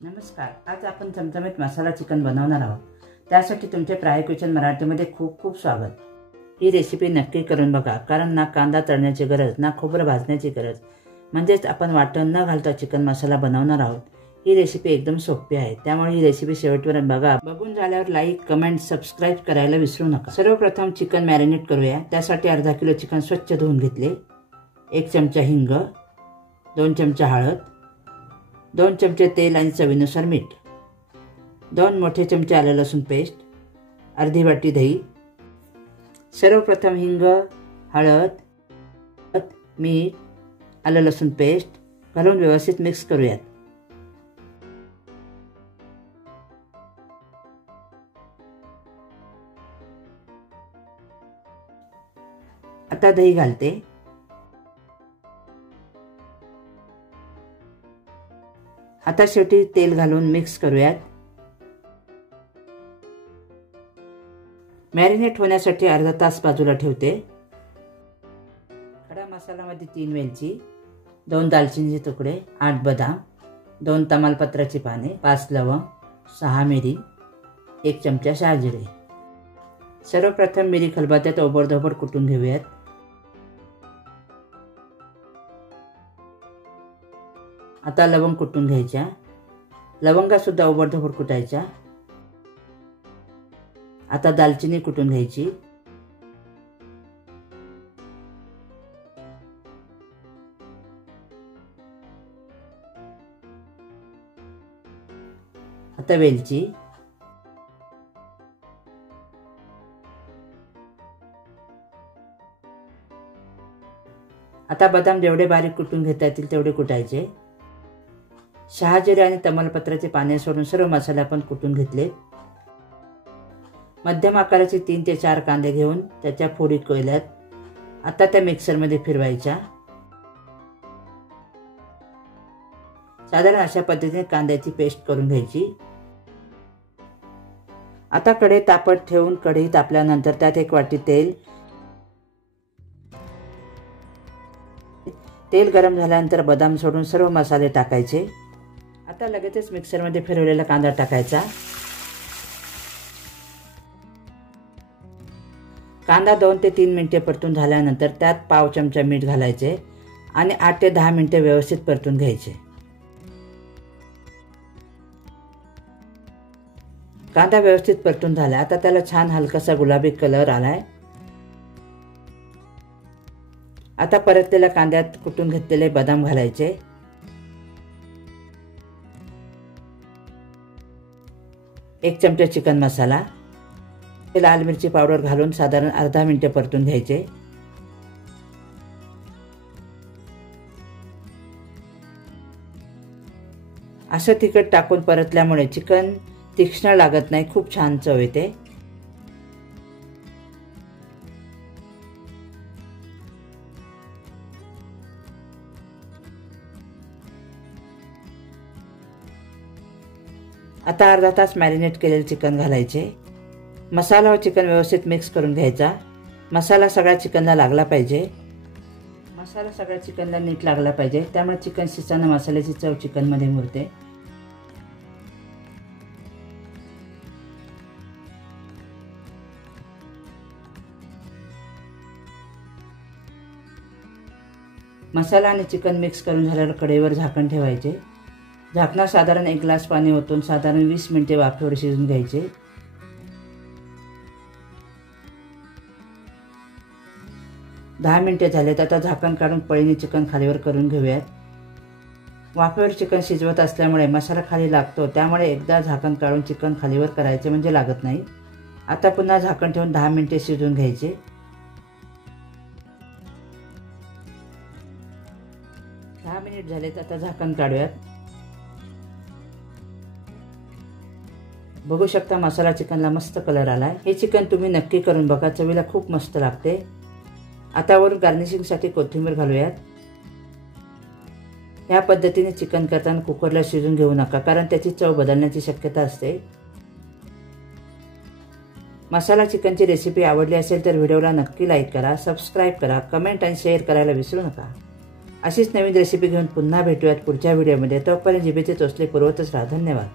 नमस्कार, आज आपण चमचमीत मसाला चिकन बनवणार आहोत। त्यासाठी तुमचे प्रायो किचन मराठीमध्ये खूप खूप स्वागत। ही रेसिपी नक्की करून बघा, कारण ना कांदा तळण्याची गरज ना खोबरं भाजण्याची गरज, म्हणजेच आपण वाटण न घालता चिकन मसाला बनवणार आहोत। ही रेसिपी एकदम सोपी आहे, त्यामुळे ही रेसिपी शेवटपर्यंत बघा। बघून झाल्यावर लाईक, कमेंट, सबस्क्राइब करायला विसरू नका। सर्वप्रथम चिकन मॅरिनेट करूया। त्यासाठी अर्धा किलो चिकन स्वच्छ धुवून घेतले। 1 चमचा हिंग, 2 चमचा हळद, 2 चमचे तेल आणि चवीनुसार मीठ, 2 मोठे चमचे आलं लसूण पेस्ट, अर्धी वाटी दही। सर्वप्रथम हिंग, हळद, मीठ, आलं लसूण पेस्ट घालून व्यवस्थित मिक्स करूयात। आता दही घालते। आता शेवटी तेल घालून मिक्स करूयात। मॅरिनेट होण्यासाठी अर्धा तास बाजूला ठेवते। खडा मसाल्यामध्ये 3 वेलची, 2 दालचिनीचे तुकडे, 8 बदाम, 2 तमालपत्राची पाने, 5 लवंग, 6 मिरी, 1 चमचा शहाजिरे। सर्वप्रथम मिरी खलबत्त्यात ओबडधोबड कुटून घेऊयात। आता लवंग कुटून घ्यायच्या। लवंगा सुद्धा ओबडधोबड कुटायच्या। आता दालचिनी कुटून घ्यायची। आता वेलची, आता बदाम जेवढे बारीक कुटून घेता येतील तेवढे कुटायचे। शहाजिरे आणि तमालपत्राचे पाने सोडून सर्व मसाले आपण कुटून घेतले। मध्यम आकाराचे 3 ते 4 कांदे घेऊन त्याच्या फोडी केल्यात। आता त्या मिक्सरमध्ये फिरवायच्या। साधारण अशा पद्धतीने कांद्याची पेस्ट करून घ्यायची। आता कढई तापत ठेवून कढई तापल्यानंतर त्यात 1 वाटी तेल गरम झाल्यानंतर बदाम सोडून सर्व मसाले टाकायचे। आता लगेचच मिक्सरमध्ये फिरवलेला कांदा टाकायचा। कांदा 2 ते 3 मिनिटे परतून झाल्यानंतर त्यात पाव चमचा मीठ घालायचे आणि 8 ते 10 मिनिटे व्यवस्थित परतून घ्यायचे। कांदा व्यवस्थित परतून झाला। आता त्याला छान हलकासा गुलाबी कलर आलाय। आता परतलेल्या कांद्यात कुटून घेतलेले बदाम घालायचे। एक चमचा चिकन मसाला, लाल मिरची पावडर घालून साधारण अर्धा मिनिट परतून घ्यायचे। असं तिखट टाकून परतल्यामुळे चिकन तीक्ष्ण लागत नाही, खूप छान चव येते। आता अर्धा तास मॅरिनेट केलेले चिकन घालायचे। मसाला व चिकन व्यवस्थित मिक्स करून घ्यायचा। मसाला सगळ्या चिकनला लागला पाहिजे। मसाला सगळ्या चिकनला नीट लागला पाहिजे, त्यामुळे चिकन शिजताना मसाल्याची चव चिकनमध्ये मुरते। मसाला आणि चिकन मिक्स करून झाल्यावर कढईवर झाकण ठेवायचे। झाकणात साधारण 1 ग्लास पाणी ओतून साधारण 20 मिनिटे वाफेवर शिजवून घ्यायचे। 10 मिनिटे झालेत। आता झाकण काढून पळीने चिकन खालीवर करून घेऊयात। वाफेवर चिकन शिजवत असल्यामुळे मसाला खाली लागतो, त्यामुळे एकदा झाकण काढून चिकन खालीवर करायचे म्हणजे लागत नाही। आता पुन्हा झाकण ठेवून 10 मिनिटे शिजवून घ्यायचे। 10 मिनिट झालेत। आता झाकण काढूयात। बघू शकता मसाला चिकनला मस्त कलर आलाय। हे चिकन तुम्ही नक्की करून बघा, चवीला खूप मस्त लागते। आता वरून गार्निशिंगसाठी कोथिंबीर घालूयात। या पद्धतीने चिकन करताना कुकरला शिजवून घेऊ नका, कारण त्याची चव बदलण्याची शक्यता असते। मसाला चिकनची रेसिपी आवडली असेल तर व्हिडिओला नक्की लाईक करा, सबस्क्राइब करा, कमेंट आणि शेअर करायला विसरू नका। अशीच नवीन रेसिपी घेऊन पुन्हा भेटूयात पुढच्या व्हिडिओमध्ये. तोपर्यंत जिभेचे चोचले पुरवतच राहा. धन्यवाद.